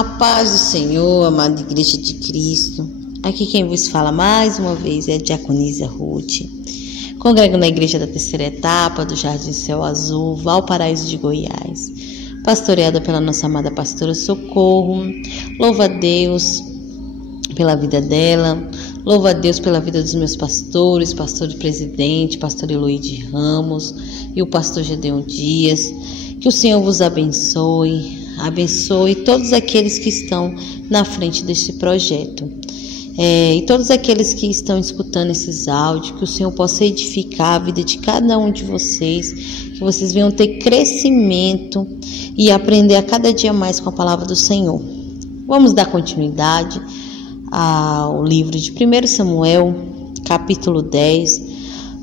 A paz do Senhor, amada Igreja de Cristo. Aqui quem vos fala mais uma vez é a Diaconisa Ruth. Congrego na Igreja da Terceira Etapa do Jardim Céu Azul, Valparaíso de Goiás, pastoreada pela nossa amada pastora Socorro. Louva a Deus pela vida dela, louva a Deus pela vida dos meus pastores, pastor de presidente, pastor Eloide Ramos e o pastor Gedeon Dias. Que o Senhor vos abençoe todos aqueles que estão na frente deste projeto. E todos aqueles que estão escutando esses áudios, que o Senhor possa edificar a vida de cada um de vocês, que vocês venham ter crescimento e aprender a cada dia mais com a palavra do Senhor. Vamos dar continuidade ao livro de 1 Samuel, capítulo 10.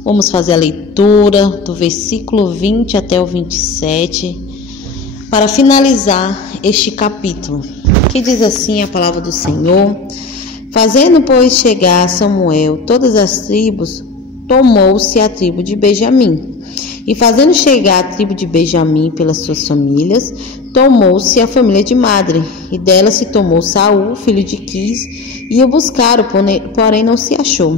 Vamos fazer a leitura do versículo 20 até o 27, para finalizar este capítulo, que diz assim a palavra do Senhor: Fazendo, pois, chegar Samuel todas as tribos, tomou-se a tribo de Benjamim. E fazendo chegar a tribo de Benjamim pelas suas famílias, tomou-se a família de Madre, e dela se tomou Saul, filho de Quis, e o buscaram, porém não se achou.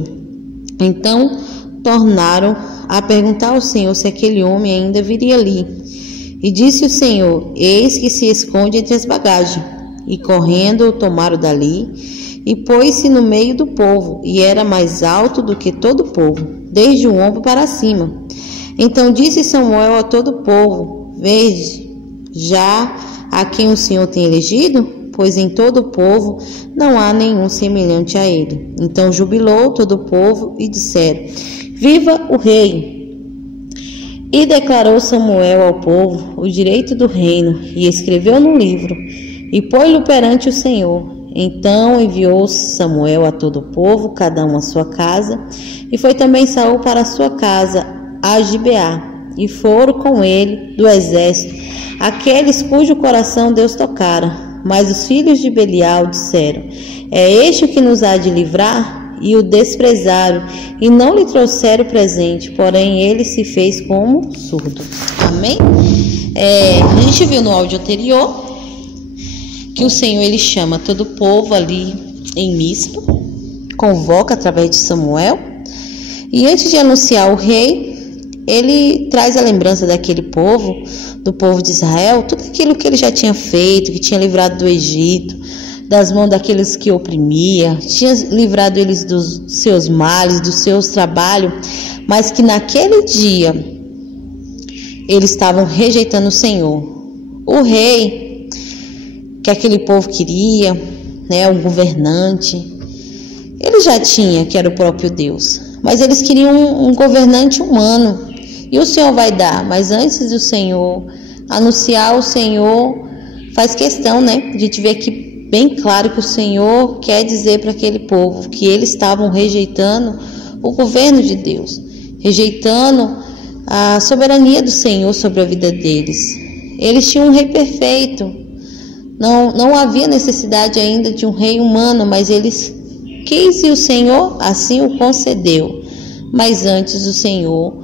Então tornaram a perguntar ao Senhor se aquele homem ainda viria ali. E disse o Senhor: Eis que se esconde entre as bagagens. E correndo o tomaram dali, e pôs-se no meio do povo, e era mais alto do que todo o povo, desde o ombro para cima. Então disse Samuel a todo o povo: Vede já a quem o Senhor tem elegido, pois em todo o povo não há nenhum semelhante a ele. Então jubilou todo o povo e disseram: Viva o rei! E declarou Samuel ao povo o direito do reino, e escreveu no livro, e pôs-lo perante o Senhor. Então enviou Samuel a todo o povo, cada um à sua casa, e foi também Saul para a sua casa, a Gibeá, e foram com ele do exército aqueles cujo coração Deus tocara. Mas os filhos de Belial disseram: É este o que nos há de livrar? E o desprezaram, e não lhe trouxeram presente, porém ele se fez como surdo. Amém? A gente viu no áudio anterior que o Senhor ele chama todo o povo ali em Mispa, convoca através de Samuel, e antes de anunciar o rei, ele traz a lembrança daquele povo, do povo de Israel, tudo aquilo que ele já tinha feito, que tinha livrado do Egito, das mãos daqueles que oprimia, tinha livrado eles dos seus males, dos seus trabalhos, mas que naquele dia eles estavam rejeitando o Senhor. O rei que aquele povo queria, um governante, ele já tinha, que era o próprio Deus, mas eles queriam um governante humano, e o Senhor vai dar, mas antes do Senhor anunciar, o Senhor faz questão, de a gente ver aqui bem claro que o Senhor quer dizer para aquele povo que eles estavam rejeitando o governo de Deus, rejeitando a soberania do Senhor sobre a vida deles. Eles tinham um rei perfeito, não havia necessidade ainda de um rei humano, mas eles quis e o Senhor assim o concedeu. Mas antes o Senhor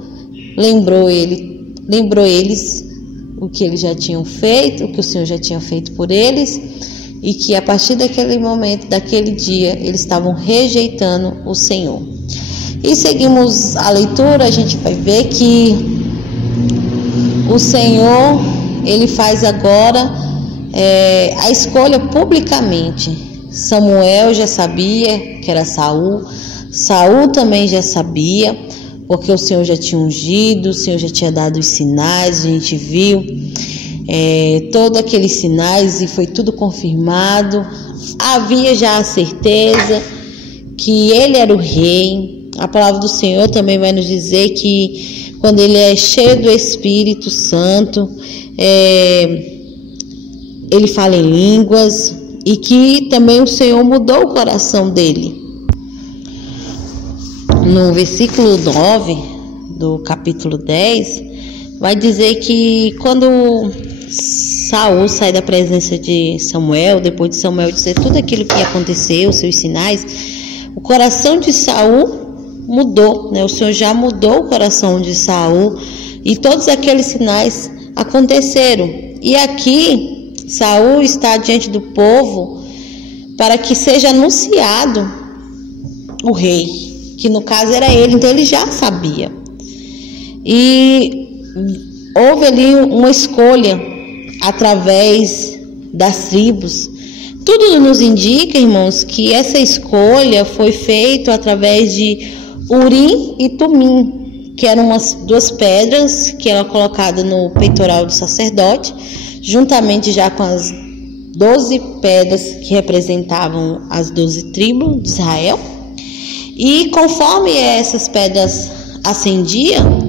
lembrou eles o que eles já tinham feito, o que o Senhor já tinha feito por eles, e que a partir daquele momento, daquele dia, eles estavam rejeitando o Senhor. E seguimos a leitura, a gente vai ver que o Senhor, ele faz agora a escolha publicamente. Samuel já sabia que era Saul, Saul também já sabia, porque o Senhor já tinha ungido, o Senhor já tinha dado os sinais, a gente viu todos aqueles sinais e foi tudo confirmado. Havia já a certeza que ele era o rei. A palavra do Senhor também vai nos dizer que quando ele é cheio do Espírito Santo, ele fala em línguas, e que também o Senhor mudou o coração dele. No versículo 9 do capítulo 10, vai dizer que quando Saul sai da presença de Samuel, depois de Samuel dizer tudo aquilo que aconteceu, os seus sinais, o coração de Saul mudou, O Senhor já mudou o coração de Saul, e todos aqueles sinais aconteceram. E aqui Saul está diante do povo para que seja anunciado o rei, que no caso era ele, então ele já sabia. E houve ali uma escolha através das tribos. Tudo nos indica, irmãos, que essa escolha foi feita através de Urim e Tumim, que eram umas duas pedras que eram colocadas no peitoral do sacerdote, juntamente já com as 12 pedras que representavam as 12 tribos de Israel. E conforme essas pedras ascendiam,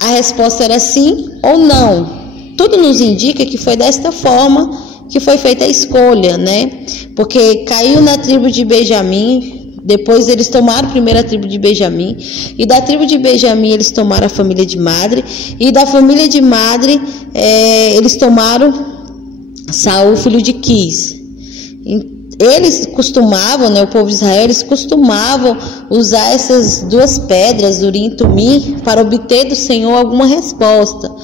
a resposta era sim ou não. Tudo nos indica que foi desta forma que foi feita a escolha, né? Porque caiu na tribo de Benjamim, depois eles tomaram primeiro a tribo de Benjamim, e da tribo de Benjamim eles tomaram a família de Madre, e da família de Madre eles tomaram Saul, filho de Quis. Eles costumavam, né, o povo de Israel, eles costumavam usar essas duas pedras, Urim e Tumim, para obter do Senhor alguma resposta.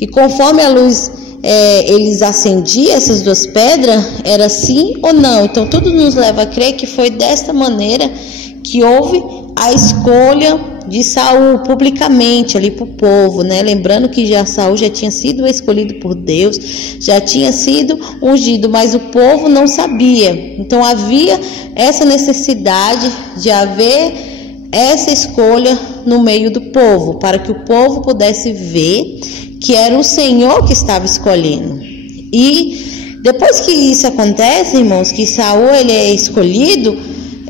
E conforme a luz eles acendiam essas duas pedras, era sim ou não. Então tudo nos leva a crer que foi desta maneira que houve a escolha de Saul publicamente ali para o povo, né? Lembrando que Saul já tinha sido escolhido por Deus, já tinha sido ungido, mas o povo não sabia. Então havia essa necessidade de haver essa escolha no meio do povo, para que o povo pudesse ver que era o Senhor que estava escolhendo. E depois que isso acontece, irmãos, que Saul ele é escolhido,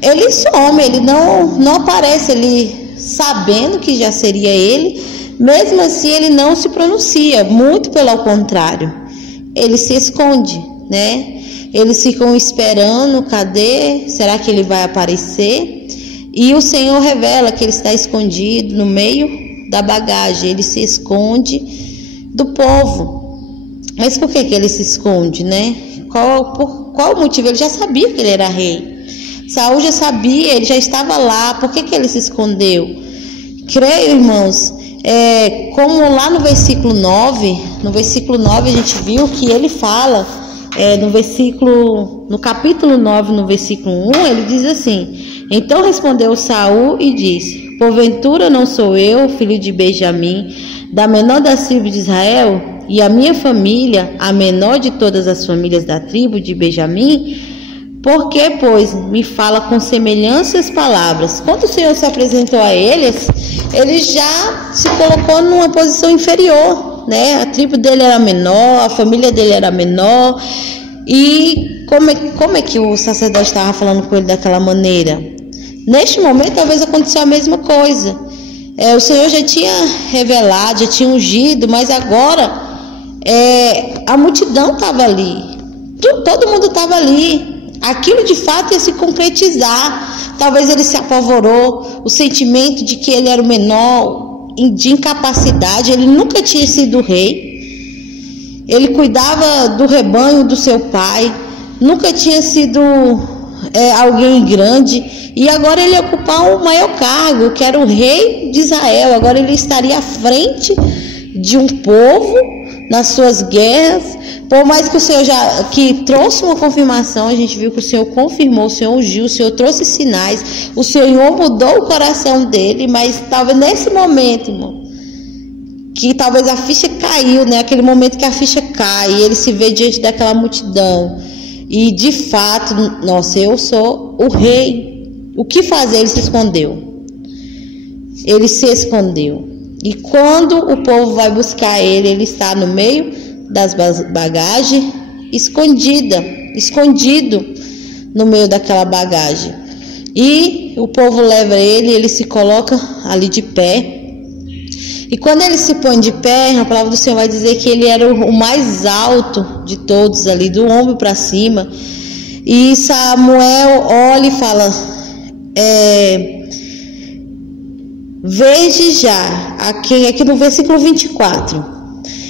ele some, ele não aparece, ele sabendo que já seria ele, mesmo assim ele não se pronuncia, muito pelo contrário, ele se esconde, né? Eles ficam esperando, cadê? Será que ele vai aparecer? E o Senhor revela que ele está escondido no meio da bagagem, ele se esconde do povo. Mas por que ele se esconde, né? Qual o motivo? Ele já sabia que ele era rei. Saul já sabia, ele já estava lá. Por que ele se escondeu? Creio, irmãos, como lá no versículo 9, a gente viu que ele fala, no capítulo 9, no versículo 1, ele diz assim: então respondeu Saul e disse: porventura não sou eu, filho de Benjamim, da menor das tribos de Israel, e a minha família, a menor de todas as famílias da tribo de Benjamim? Por que, pois, me fala com semelhanças palavras? Quando o Senhor se apresentou a eles, ele já se colocou numa posição inferior, né? A tribo dele era menor, a família dele era menor. E como é que o sacerdote estava falando com ele daquela maneira? Neste momento, talvez aconteceu a mesma coisa. O Senhor já tinha revelado, já tinha ungido, mas agora a multidão estava ali. Todo mundo estava ali. Aquilo de fato ia se concretizar. Talvez ele se apavorou, o sentimento de que ele era o menor, de incapacidade. Ele nunca tinha sido rei, ele cuidava do rebanho do seu pai, nunca tinha sido alguém grande, e agora ele ia ocupar o maior cargo, que era o rei de Israel. Agora ele estaria à frente de um povo nas suas guerras. Por mais que o Senhor que trouxe uma confirmação, a gente viu que o Senhor confirmou, o Senhor ungiu, o Senhor trouxe sinais, o Senhor mudou o coração dele, mas talvez nesse momento, irmão, que talvez a ficha caiu, né? Aquele momento que a ficha cai, e ele se vê diante daquela multidão, e de fato, nossa, eu sou o rei. O que fazer? Ele se escondeu. Ele se escondeu. E quando o povo vai buscar ele, ele está no meio das bagagens, escondido no meio daquela bagagem. E o povo leva ele, ele se coloca ali de pé. E quando ele se põe de pé, a palavra do Senhor vai dizer que ele era o mais alto de todos ali, do ombro para cima. E Samuel olha e fala: veja já, aqui no versículo 24.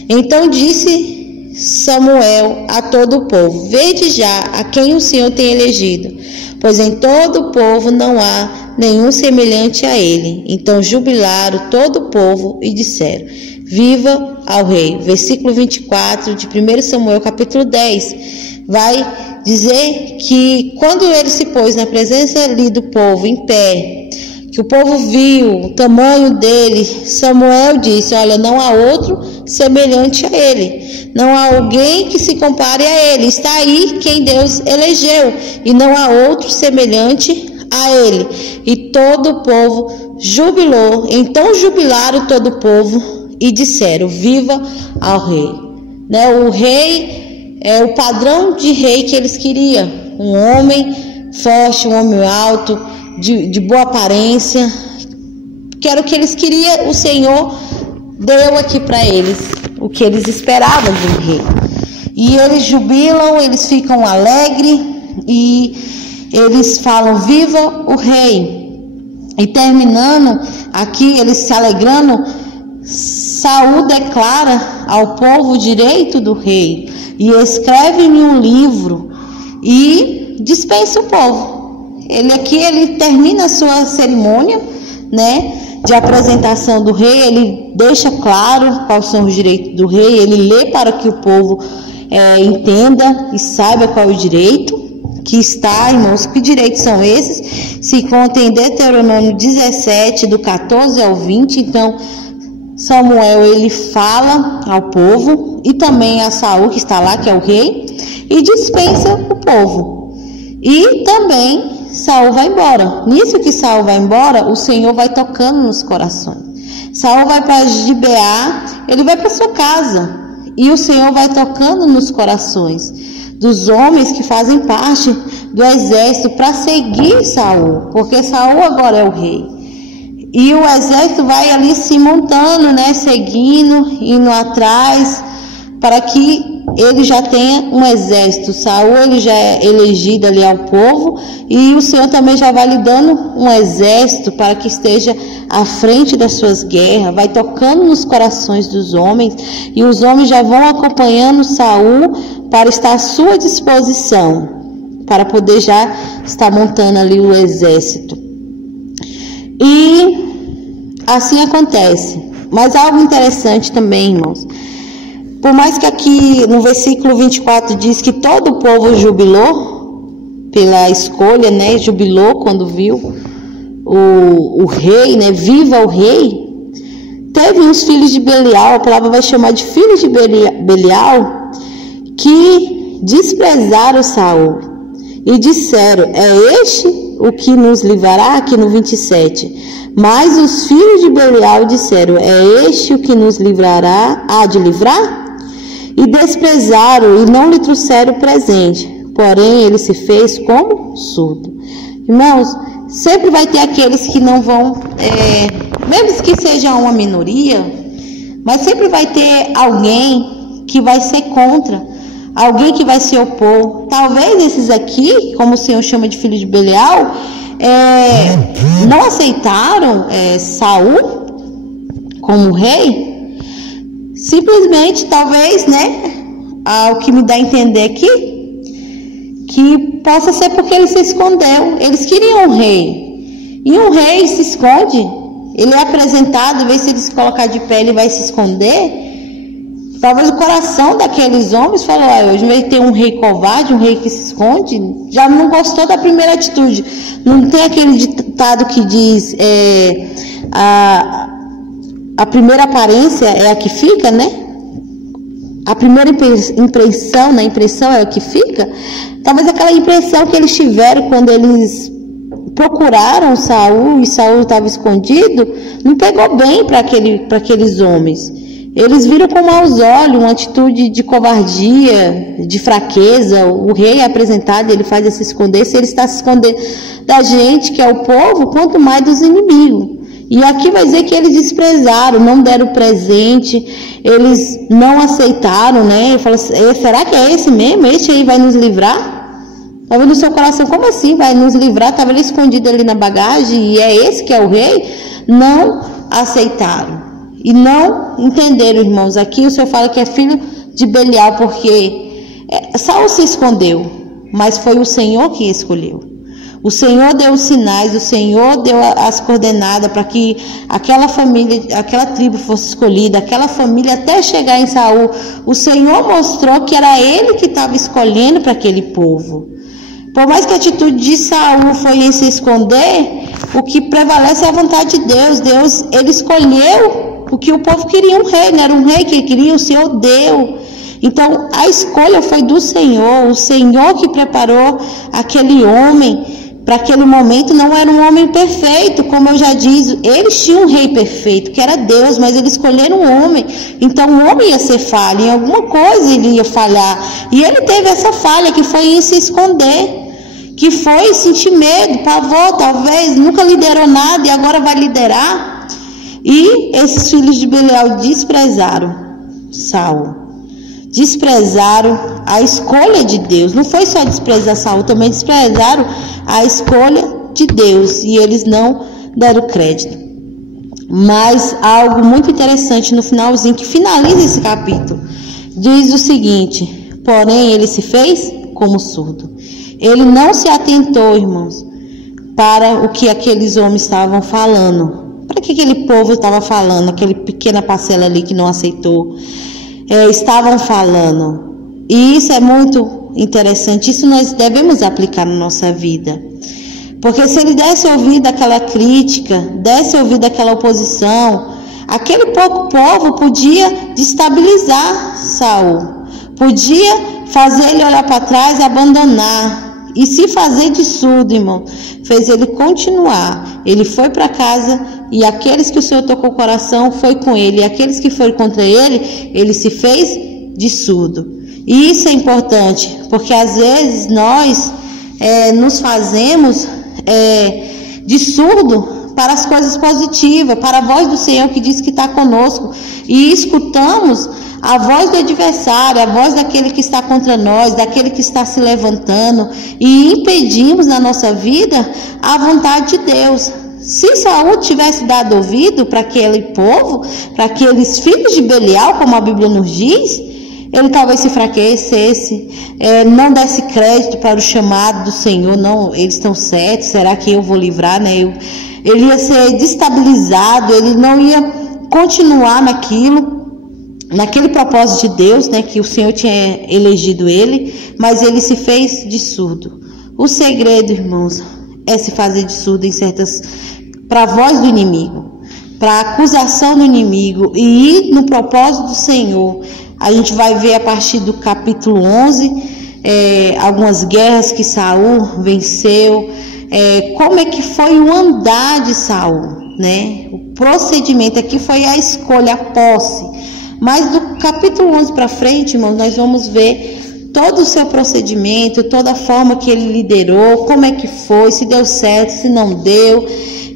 Então disse Samuel a todo o povo: vede já a quem o Senhor tem elegido, pois em todo o povo não há nenhum semelhante a ele. Então jubilaram todo o povo e disseram: viva ao rei. Versículo 24 de 1 Samuel capítulo 10 vai dizer que quando ele se pôs na presença ali do povo em pé, que o povo viu o tamanho dele, Samuel disse: olha, não há outro semelhante a ele, não há alguém que se compare a ele, está aí quem Deus elegeu, e não há outro semelhante a ele. E todo o povo jubilou. Então jubilaram todo o povo e disseram: viva ao rei. O rei é o padrão de rei que eles queriam, um homem forte, um homem alto, de boa aparência, que era o que eles queriam. O Senhor deu aqui para eles o que eles esperavam de um rei, e eles jubilam, eles ficam alegres e eles falam: viva o rei. E terminando aqui, eles se alegrando, Saul declara ao povo o direito do rei e escreve em um livro e dispensa o povo. Ele termina a sua cerimônia, de apresentação do rei. Ele deixa claro quais são os direitos do rei, ele lê para que o povo entenda e saiba qual é o direito que está, irmãos. Que direitos são esses? Se encontra em Deuteronômio 17, do 14 ao 20. Então, Samuel, ele fala ao povo e também a Saul, que está lá, que é o rei, e dispensa o povo. E também Saul vai embora. Nisso que Saul vai embora, o Senhor vai tocando nos corações. Saul vai para Gibeá, ele vai para sua casa, e o Senhor vai tocando nos corações dos homens que fazem parte do exército para seguir Saul, porque Saul agora é o rei. E o exército vai ali se montando, seguindo, indo atrás, para que ele já tenha um exército. Saul, ele já é elegido ali ao povo, e o Senhor também já vai lhe dando um exército para que esteja à frente das suas guerras, vai tocando nos corações dos homens, e os homens já vão acompanhando Saul para estar à sua disposição, para poder já estar montando ali o exército. E assim acontece. Mas algo interessante também, irmãos, por mais que aqui no versículo 24 diz que todo o povo jubilou pela escolha, jubilou quando viu o rei, viva o rei, teve uns filhos de Belial, a palavra vai chamar de filhos de Belial, que desprezaram Saul e disseram: é este o que nos livrará? Aqui no 27. Mas os filhos de Belial disseram: é este o que nos livrará? Há de livrar? E desprezaram e não lhe trouxeram presente, porém ele se fez como surdo. Irmãos, sempre vai ter aqueles que não vão, mesmo que seja uma minoria, mas sempre vai ter alguém que vai ser contra, alguém que vai se opor. Talvez esses aqui, como o Senhor chama de filho de Belial, não aceitaram Saul como rei. Simplesmente, talvez, ao que me dá a entender aqui, que possa ser porque ele se escondeu. Eles queriam um rei, e um rei se esconde. Ele é apresentado, em vez de ele se colocar de pé, ele vai se esconder. Talvez o coração daqueles homens falou: hoje vai ter um rei covarde, um rei que se esconde. Já não gostou da primeira atitude. Não tem aquele ditado que diz: a primeira aparência é a que fica, A primeira impressão é a que fica. Talvez aquela impressão que eles tiveram quando eles procuraram Saul e Saul estava escondido, não pegou bem para aqueles homens. Eles viram com maus olhos uma atitude de covardia, de fraqueza. O rei é apresentado, ele faz se esconder. Se ele está se escondendo da gente, que é o povo, quanto mais dos inimigos. E aqui vai dizer que eles desprezaram, não deram presente, eles não aceitaram, Ele falou assim: será que é esse mesmo? Este aí vai nos livrar? Estava no seu coração: como assim vai nos livrar? Estava ali escondido ali na bagagem, e é esse que é o rei? Não aceitaram. E não entenderam, irmãos. Aqui o Senhor fala que é filho de Belial, porque Saul se escondeu, mas foi o Senhor que escolheu. O Senhor deu os sinais, o Senhor deu as coordenadas para que aquela família, aquela tribo fosse escolhida, aquela família até chegar em Saul. O Senhor mostrou que era ele que estava escolhendo para aquele povo. Por mais que a atitude de Saul foi em se esconder, o que prevalece é a vontade de Deus. Deus, ele escolheu o que o povo queria, um rei, não era um rei que ele queria, o Senhor deu. Então a escolha foi do Senhor, o Senhor que preparou aquele homem. Para aquele momento não era um homem perfeito, como eu já disse, eles tinham um rei perfeito, que era Deus, mas eles escolheram um homem, então o homem ia ser falho, em alguma coisa ele ia falhar, e ele teve essa falha que foi em se esconder, que foi sentir medo, pavor, talvez, nunca liderou nada e agora vai liderar, e esses filhos de Belial desprezaram Saul. Desprezaram a escolha de Deus. Não foi só desprezar Saul, também desprezaram a escolha de Deus. E eles não deram crédito. Mas algo muito interessante no finalzinho, que finaliza esse capítulo. Diz o seguinte: porém ele se fez como surdo. Ele não se atentou, irmãos, para o que aqueles homens estavam falando. Para que aquele povo estava falando, aquela pequena parcela ali que não aceitou. Estavam falando, e isso é muito interessante, isso nós devemos aplicar na nossa vida, porque se ele desse ouvido àquela crítica, desse ouvido àquela oposição, aquele pouco povo podia destabilizar Saul, podia fazer ele olhar para trás e abandonar, e se fazer de surdo, irmão, fez ele continuar. Ele foi para casa e aqueles que o Senhor tocou o coração foi com ele, e aqueles que foram contra ele, ele se fez de surdo. E isso é importante, porque às vezes nós nos fazemos de surdo para as coisas positivas, para a voz do Senhor que diz que está conosco, e escutamos a voz do adversário, a voz daquele que está contra nós, daquele que está se levantando, e impedimos na nossa vida a vontade de Deus. Se Saul tivesse dado ouvido para aquele povo, para aqueles filhos de Belial, como a Bíblia nos diz, ele talvez se enfraquecesse, não desse crédito para o chamado do Senhor. Não, eles estão certos, será que eu vou livrar, né? Ele ia ser destabilizado, ele não ia continuar naquele propósito de Deus, né, que o Senhor tinha elegido ele, mas ele se fez de surdo. O segredo, irmãos, é se fazer de surdo para a voz do inimigo, para a acusação do inimigo, e ir no propósito do Senhor. A gente vai ver a partir do capítulo 11, algumas guerras que Saul venceu, como é que foi o andar de Saul, né? O procedimento aqui foi a escolha, a posse. Mas do capítulo 11 para frente, irmãos, nós vamos ver todo o seu procedimento, toda a forma que ele liderou, como é que foi, se deu certo, se não deu.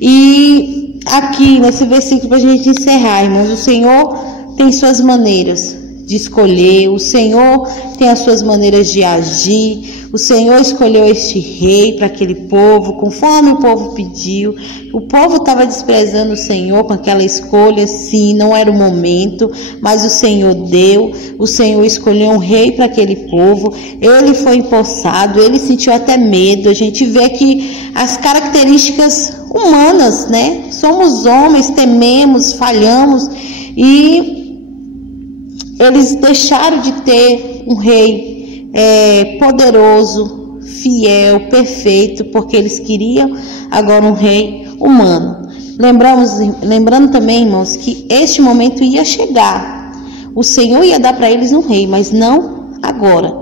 E aqui nesse versículo, para a gente encerrar, irmãos, o Senhor tem suas maneiras de escolher, o Senhor tem as suas maneiras de agir. O Senhor escolheu este rei para aquele povo, conforme o povo pediu. O povo estava desprezando o Senhor com aquela escolha, sim, não era o momento, mas o Senhor deu. O Senhor escolheu um rei para aquele povo. Ele foi empossado, ele sentiu até medo. A gente vê que as características humanas, né? Somos homens, tememos, falhamos, e eles deixaram de ter um rei poderoso, fiel, perfeito, porque eles queriam agora um rei humano. Lembrando também, irmãos, que este momento ia chegar. O Senhor ia dar para eles um rei, mas não agora.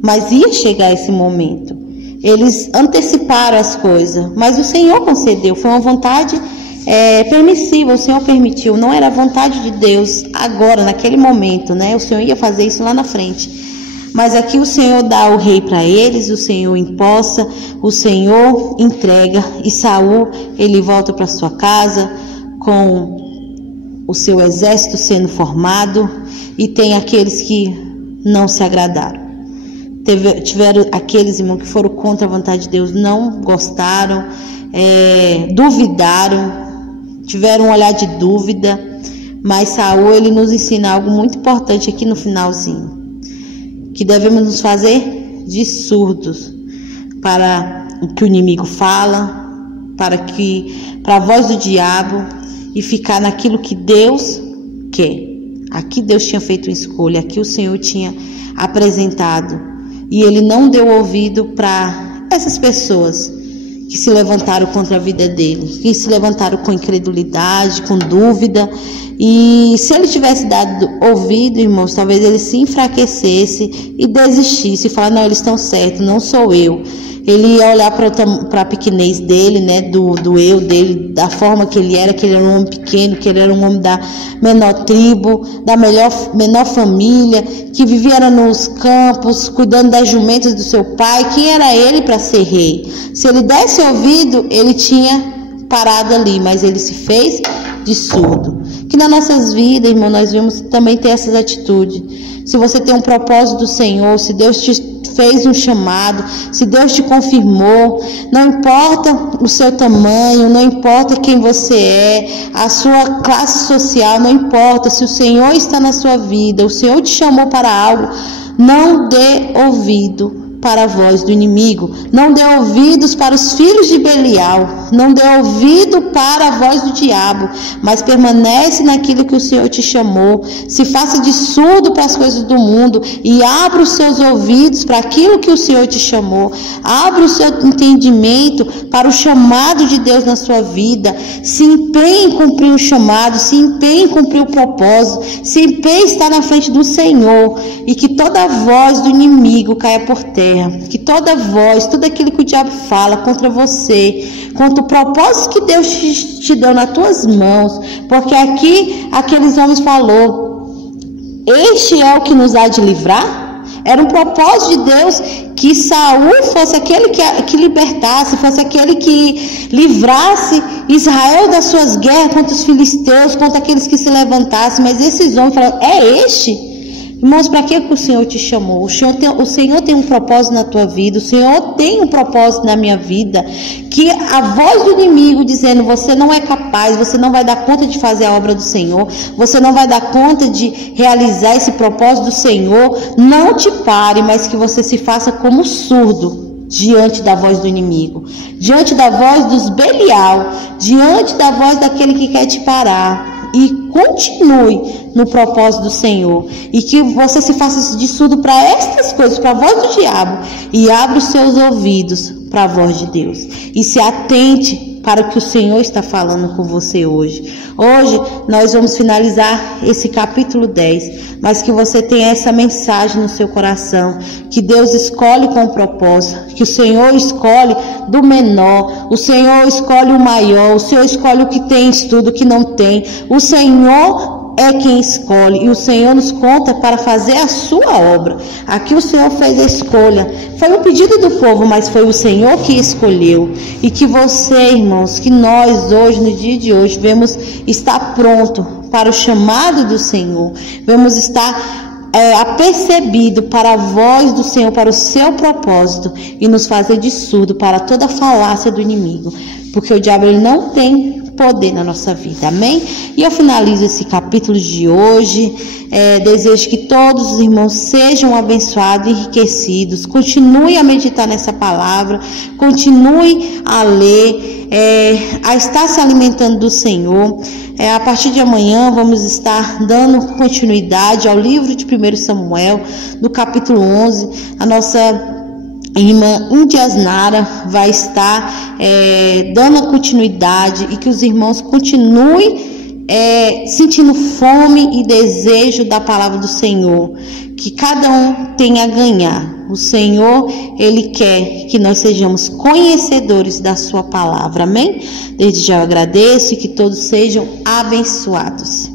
Mas ia chegar esse momento. Eles anteciparam as coisas, mas o Senhor concedeu. Foi uma vontade permissiva, o Senhor permitiu. Não era a vontade de Deus agora, naquele momento, né? O Senhor ia fazer isso lá na frente. Mas aqui o Senhor dá o rei para eles, o Senhor empossa, o Senhor entrega, e Saul, ele volta para sua casa com o seu exército sendo formado, e tem aqueles que não se agradaram. Tiveram aqueles, irmãos, que foram contra a vontade de Deus, não gostaram, duvidaram, tiveram um olhar de dúvida, mas Saul, ele nos ensina algo muito importante aqui no finalzinho, que devemos nos fazer de surdos para que o inimigo fala, para a voz do diabo, e ficar naquilo que Deus quer. Aqui Deus tinha feito uma escolha, aqui o Senhor tinha apresentado, e ele não deu ouvido para essas pessoas que se levantaram contra a vida dele, que se levantaram com incredulidade, com dúvida. E se ele tivesse dado ouvido, irmãos, talvez ele se enfraquecesse e desistisse, e falar: não, eles estão certos, não sou eu. Ele ia olhar para a pequenez dele, né, do eu dele, da forma que ele era um homem pequeno, que ele era um homem da menor tribo, da menor família, que vivia nos campos, cuidando das jumentas do seu pai. Quem era ele para ser rei? Se ele desse ouvido, ele tinha parado ali, mas ele se fez de surdo. Que nas nossas vidas, irmão, nós vamos também ter essas atitudes. Se você tem um propósito do Senhor, se Deus te fez um chamado, se Deus te confirmou, não importa o seu tamanho, não importa quem você é, a sua classe social, não importa, se o Senhor está na sua vida, o Senhor te chamou para algo, não dê ouvido para a voz do inimigo, não dê ouvidos para os filhos de Belial, não dê ouvido para a voz do diabo, mas permanece naquilo que o Senhor te chamou. Se faça de surdo para as coisas do mundo e abra os seus ouvidos para aquilo que o Senhor te chamou. Abra o seu entendimento para o chamado de Deus na sua vida. Se empenhe em cumprir o chamado, se empenhe em cumprir o propósito, se empenhe em estar na frente do Senhor, e que toda voz do inimigo caia por terra. Que toda voz, tudo aquilo que o diabo fala contra você, contra o propósito que Deus te deu nas tuas mãos, porque aqui aqueles homens falou: este é o que nos há de livrar. Era um propósito de Deus que Saul fosse aquele que libertasse, fosse aquele que livrasse Israel das suas guerras contra os filisteus, contra aqueles que se levantassem. Mas esses homens falaram: é este? Irmãos, para que o Senhor te chamou? O Senhor tem um propósito na tua vida, o Senhor tem um propósito na minha vida, que a voz do inimigo dizendo: você não é capaz, você não vai dar conta de fazer a obra do Senhor, você não vai dar conta de realizar esse propósito do Senhor, não te pare, mas que você se faça como surdo diante da voz do inimigo, diante da voz dos Belial, diante da voz daquele que quer te parar. E continue no propósito do Senhor, e que você se faça de surdo para estas coisas, para a voz do diabo, e abra os seus ouvidos para a voz de Deus, e se atente para o que o Senhor está falando com você hoje. Hoje nós vamos finalizar esse capítulo 10, mas que você tenha essa mensagem no seu coração, que Deus escolhe com propósito, que o Senhor escolhe do menor, o Senhor escolhe o maior, o Senhor escolhe o que tem estudo, o que não tem. O Senhor é quem escolhe, e o Senhor nos conta para fazer a sua obra. Aqui o Senhor fez a escolha, foi um pedido do povo, mas foi o Senhor que escolheu. E que você, irmãos, que nós hoje, no dia de hoje, vamos estar pronto para o chamado do Senhor, vamos estar apercebido para a voz do Senhor, para o seu propósito, e nos fazer de surdo para toda a falácia do inimigo, porque o diabo ele não tem poder na nossa vida, amém? E eu finalizo esse capítulo de hoje, desejo que todos os irmãos sejam abençoados e enriquecidos, continue a meditar nessa palavra, continue a ler, a estar se alimentando do Senhor. A partir de amanhã vamos estar dando continuidade ao livro de 1 Samuel, do capítulo 11, a nossa irmã Indiasnara vai estar dando continuidade, e que os irmãos continuem sentindo fome e desejo da palavra do Senhor, que cada um tenha a ganhar. O Senhor, Ele quer que nós sejamos conhecedores da sua palavra, amém? Desde já eu agradeço, e que todos sejam abençoados.